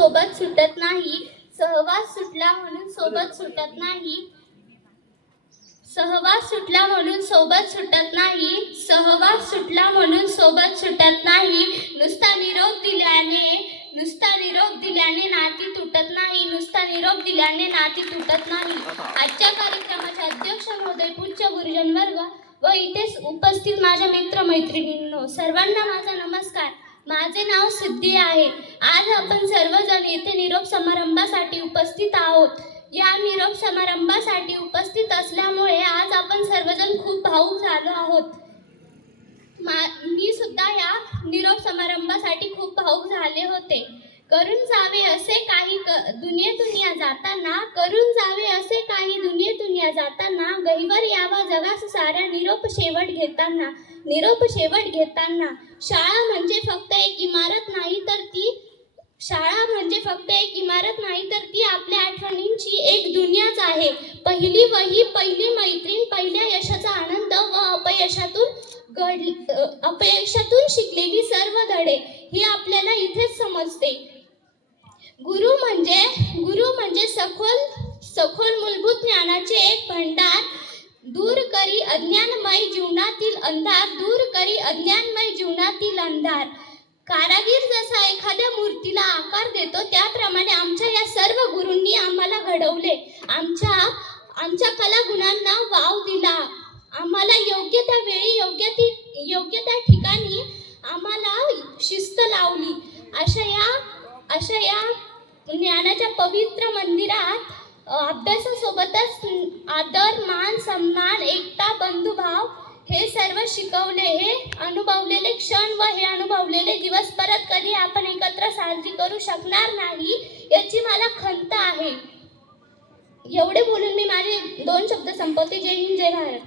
सोबत सुटत नाही, सहवास सुटला म्हणून सोबत सुटत नाही, सहवास सुटला म्हणून सोबत सुटत नाही, सहवास सुटला म्हणून सोबत सुटत नाही, नुसता निरोप दिल्याने नाती तुटत नाही, नुसता निरोप दिल्याने नाती तुटत नाही। आजच्या कार्यक्रमाचे अध्यक्ष महोदय, पूज्य गुरुजन वर्ग व इथे उपस्थित माझ्या मित्र मैत्रिणींनो, सर्वांना माझा नमस्कार। माझे नाव सिद्धी आहे। आज आपण सर्वजण येथे निरोप समारंभासाठी उपस्थित आहोत। या निरोप समारंभासाठी उपस्थित असल्यामुळे आज आपण सर्वजण खूप भावुक झालो आहोत। मी सुद्धा या निरोप समारंभासाठी खूप भावुक झाले होते। करून जावे असे काही दुनियेतून जाताना, करून जावे असे काही दुनियेतून जाताना, गहिवर यावा जगास साऱ्या निरोप शेवट घेताना, निरोप शेवट घेताना। शाळा म्हणजे फक्त एक इमारत नाही तर ती आपल्या आठवणींची एक दुनियाच आहे। पहिली वही, पहिली मैत्रीण, पहिल्या यशाचा आनंद व अपयशातून शिकलेली सर्व धडे ही आपल्याला इथेच समजते। गुरु म्हणजे सखोल मूलभूत ज्ञानाचे एक भंडार, दूर करी अज्ञानमय जीवनातील अंधार। कारागीर जसा एखाद्या मूर्तीला आकार देतो, त्याप्रमाणे आमच्या या सर्व गुरूंनी आम्हाला घडवले, आमच्या कलागुणांना वाव दिला, आम्हाला योग्य त्या वेळी योग्य त्या ठिकाणी आम्हाला शिस्त लावली। अशा या ज्ञानाच्या पवित्र मंदिरात अभ्यासासोबतच आदर, मान, सन्मान, एकता, बंधुभाव हे सर्व शिकवले। हे अनुभवलेले क्षण व हे अनुभवलेले दिवस परत कधी आपण एकत्र साजरी करू शकणार नाही याची मला खंत आहे। एवढे बोलून मी माझे 2 शब्द संपवते। जय हिंद, जय भारत।